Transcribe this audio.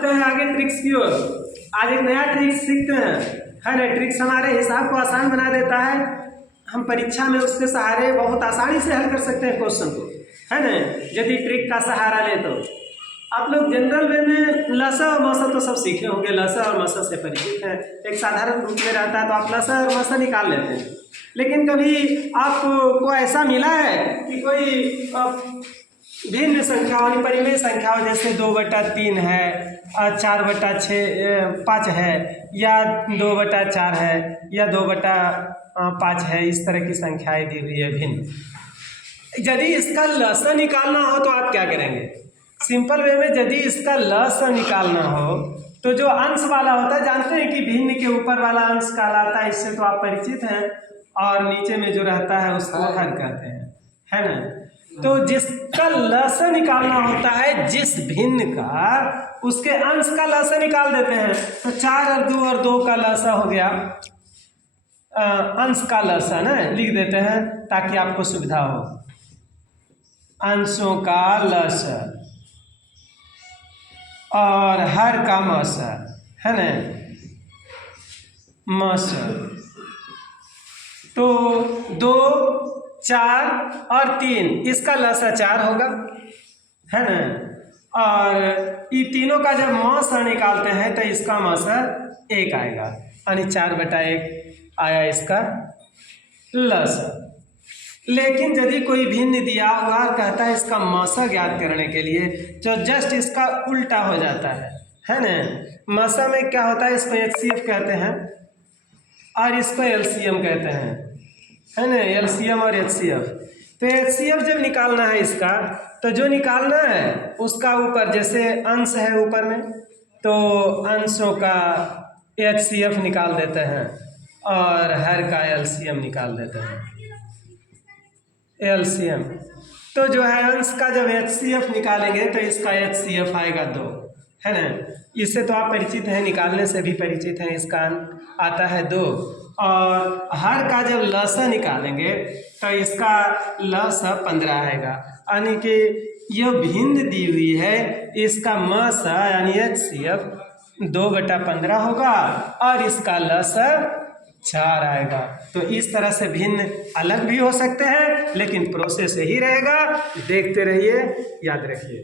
बढ़ते हैं आगे ट्रिक्स की ओर। आज एक नया ट्रिक्स सीखते हैं, है ना। ट्रिक्स हमारे हिसाब को आसान बना देता है। हम परीक्षा में उसके सहारे बहुत आसानी से हल कर सकते हैं क्वेश्चन को, है ना, यदि ट्रिक का सहारा ले तो। आप लोग जनरल वे में लसा और मसा तो सब सीखे होंगे, लसा और मसा से परिचित हैं। एक साधारण रूप में रहता है तो आप लसा और मसा निकाल लेते हैं। लेकिन कभी आपको ऐसा मिला है कि कोई भिन्न संख्या वाली परिमेय संख्या हो, जैसे 2/3 है, 4/5 है, या 2/4 है, या 2/5 है, इस तरह की संख्याएं दी हुई है भिन्न। यदि इसका लसा निकालना हो तो आप क्या करेंगे? सिंपल वे में यदि इसका लसा निकालना हो तो जो अंश वाला होता है, जानते हैं कि भिन्न के ऊपर वाला अंश कहलाता है, इससे तो आप परिचित हैं, और नीचे में जो रहता है उसको हर कहते हैं, है ना। तो जिसका लसा निकालना होता है जिस भिन्न का, उसके अंश का लसा निकाल देते हैं। तो 4 और 2 और 2 का लसा हो गया, अंश का लसा ना लिख देते हैं ताकि आपको सुविधा हो। अंशों का लसा और हर का मसा, है ना, मसा। तो 2, 4 और 3, इसका लसा 4 होगा, है ना। और ये तीनों का जब मसा निकालते हैं तो इसका मसा 1 आएगा, यानी 4/1 आया इसका लसा। लेकिन यदि कोई भिन्न दिया हुआ कहता है इसका मसा ज्ञात करने के लिए, जो जस्ट इसका उल्टा हो जाता है ना। मसा में क्या होता है, इसको HCF कहते हैं और इसको LCM कहते हैं, है ना, LCM और HCF। तो HCF जब निकालना है इसका, तो जो निकालना है उसका ऊपर जैसे अंश है ऊपर में, तो अंशों का HCF निकाल देते हैं और हर का LCM निकाल देते हैं, LCM। तो जो है अंश का जब HCF निकालेंगे तो इसका HCF आएगा 2, है ना। इससे तो आप परिचित हैं, निकालने से भी परिचित हैं, इसका आता है 2। और हर का जब लसा निकालेंगे तो इसका लसा 15 आएगा, यानी कि यह भिन्न दी हुई है, इसका मसा यानी HCF 2/15 होगा और इसका लसा 4 आएगा। तो इस तरह से भिन्न अलग भी हो सकते हैं, लेकिन प्रोसेस यही रहेगा। देखते रहिए, याद रखिए।